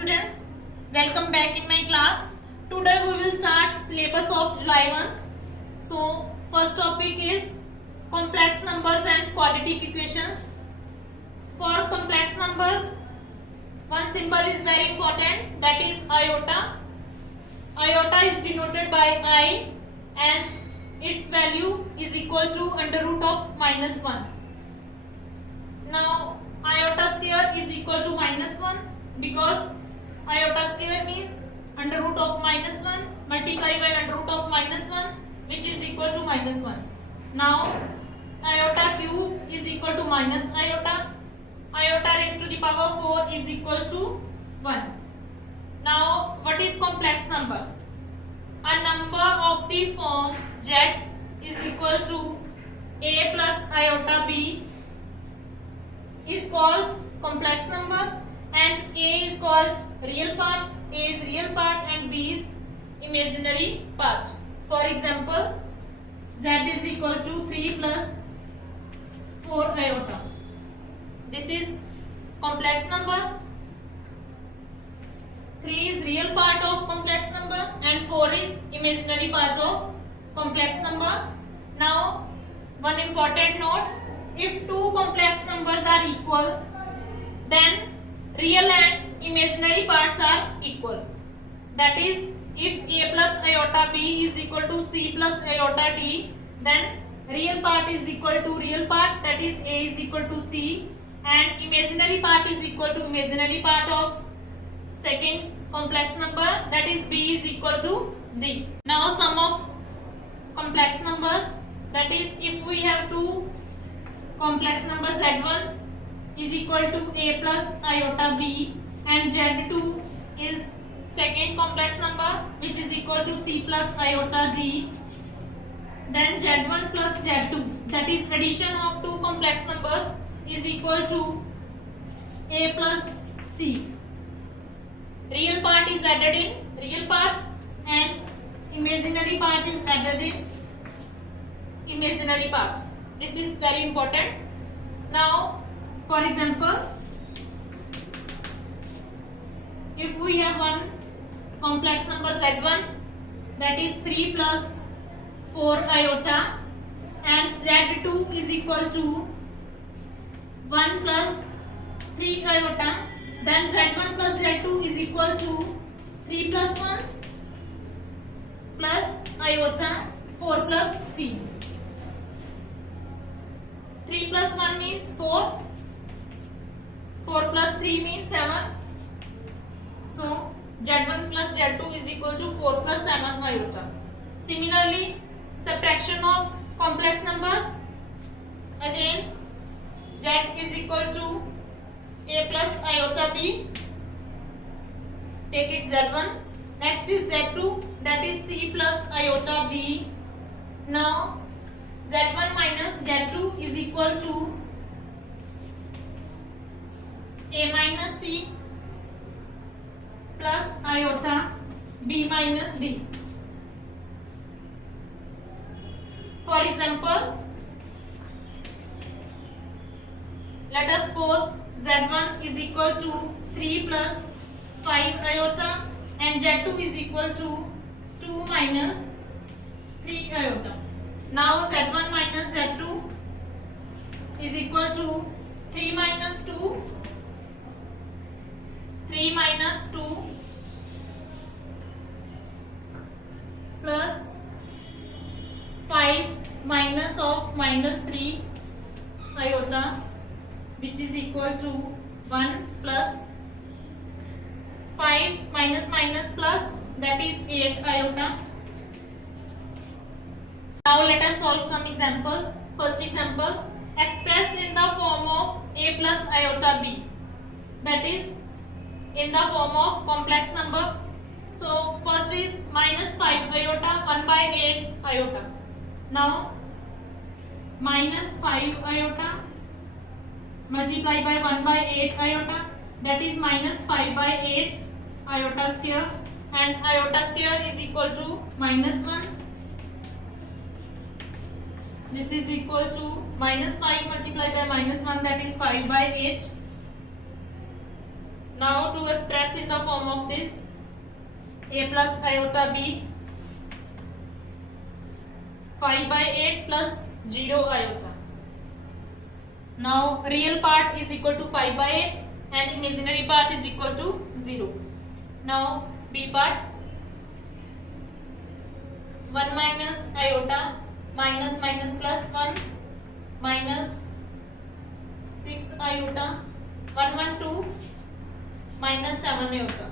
students, welcome back in my class. Today we will start syllabus of July month. So first topic is complex numbers and quadratic equations. For complex numbers, one symbol is very important, that is iota. Iota is denoted by I and its value is equal to under root of -1. Now iota square is equal to -1 because iota square means under root of -1 multiplied by under root of -1 which is equal to -1. Now iota cube is equal to minus iota. Iota raised to the power 4 is equal to 1. Now what is complex number? A number of the form z is equal to a plus iota b is called complex number, and a is called real part, a is real part and b is imaginary part. For example, z is equal to 3 plus 4 iota. This is complex number. 3 is real part of complex number and 4 is imaginary part of complex number. Now one important note, if two complex numbers are equal, then real and imaginary parts are equal. That is, if a plus iota b is equal to c plus iota d, then real part is equal to real part, that is a is equal to c, and imaginary part is equal to imaginary part of second complex number, that is b is equal to d. Now sum of complex numbers, that is if we have two complex number z1 is equal to a plus iota b and z2 is second complex number which is equal to c plus iota d, then z1 plus z2, that is addition of two complex numbers, is equal to a plus c. Real part is added in real part and imaginary part is added in imaginary part. This is very important. Now for example, if we have one complex number z1, that is 3 plus 4 iota, and z2 is equal to 1 plus 3 iota, then z1 plus z2 is equal to 3 plus 1 plus iota 4 plus 3. 3 plus 1 means 4, 4 plus 3 means 7. So z1 plus z2 is equal to 4 plus 7 iota. Similarly, subtraction of complex numbers, again z is equal to a plus iota b, take it z1. Next is z2, that is c plus iota b. Now z1 minus z2 is equal to a minus c plus iota b minus d. For example, let us suppose z1 is equal to 3 plus 5 iota and z2 is equal to 2 minus 3 iota. Now z1 minus z2 is equal to 3 minus 2, 3 minus 2 plus 5 minus of minus 3 iota, which is equal to 1 plus 5 minus minus plus, that is 8 iota. Now let us solve some examples. First example, expressed in the form of a plus iota b, that is in the form of complex number. So first is minus 5 iota 1 by 8 iota. Now minus 5 iota multiplied by 1 by 8 iota, that is minus 5 by 8 iota square, and iota square is equal to minus 1. This is equal to minus 5 multiplied by minus 1, that is 5 by 8. Now to express in the form of this, a plus iota b 5 by 8 plus 0 iota. Now real part is equal to 5 by 8 and imaginary part is equal to 0. Now b part, 1 minus iota minus minus plus 1 minus 6 iota 1 1 2 minus 7 iota.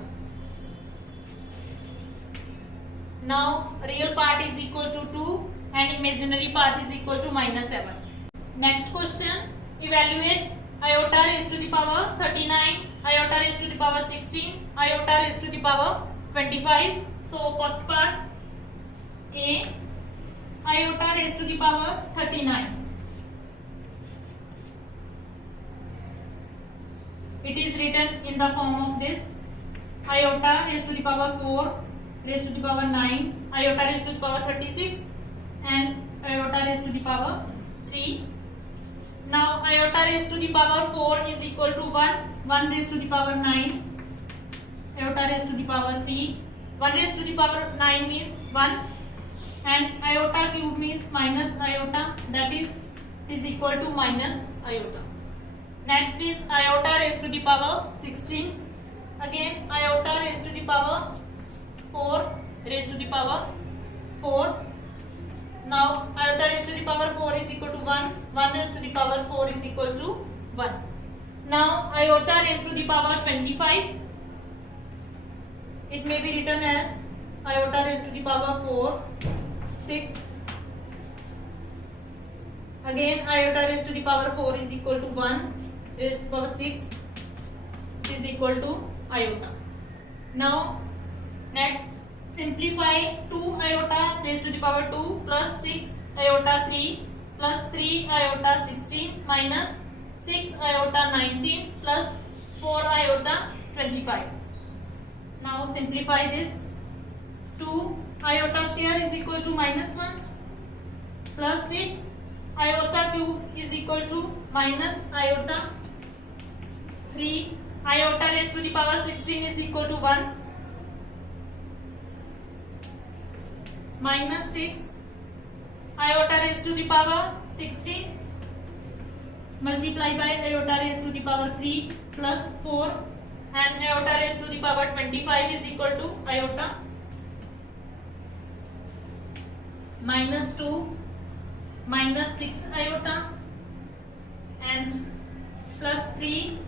Now real part is equal to 2 and imaginary part is equal to minus 7. Next question, evaluate iota raised to the power 39, iota raised to the power 16, iota raised to the power 25. So first part, a iota raised to the power 39. It is written in the form of this: iota raised to the power 4, raised to the power 9, iota raised to the power 36 and iota raised to the power 3. Now iota raised to the power 4 is equal to 1, 1 raised to the power 9, iota raised to the power 3, 1 raised to the power 9 means 1 and iota cube means minus iota, that is equal to minus iota. Next is iota raised to the power 16. Again iota raised to the power 4 raised to the power 4. Now iota raised to the power 4 is equal to 1, 1 raised to the power 4 is equal to 1. Now iota raised to the power 25. It may be written as iota raised to the power 4, 6. Again iota raised to the power 4 is equal to 1 raised to the power 6 is equal to iota. Now next, simplify 2 iota raised to the power 2 plus 6 iota 3 plus 3 iota 16 minus 6 iota 19 plus 4 iota 25. Now simplify this. 2 iota square is equal to minus 1 plus 6 iota cube is equal to minus iota 3. Iota raised to the power 16 is equal to 1 minus 6 iota raised to the power 16 multiply by iota raised to the power 3 plus 4 and iota raised to the power 25 is equal to iota minus 2 minus 6 iota and plus 3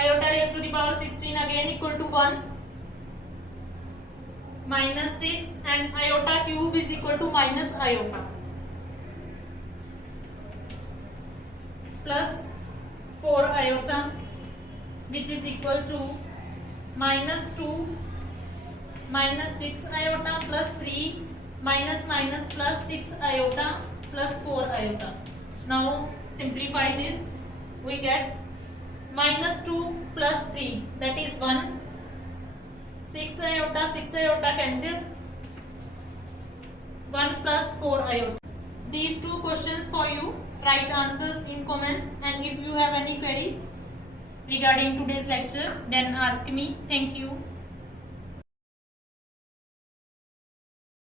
iota raised to the power 16 again equal to 1 minus 6 and iota cube is equal to minus iota plus 4 iota which is equal to minus 2 minus 6 iota plus 3 minus minus plus 6 iota plus 4 iota. Now simplify this, we get minus 2 plus 3 that is 1, 6 iota cancel, 1 plus 4 iota. These two questions for you. Write answers in comments and if you have any query regarding today's lecture then ask me. Thank you.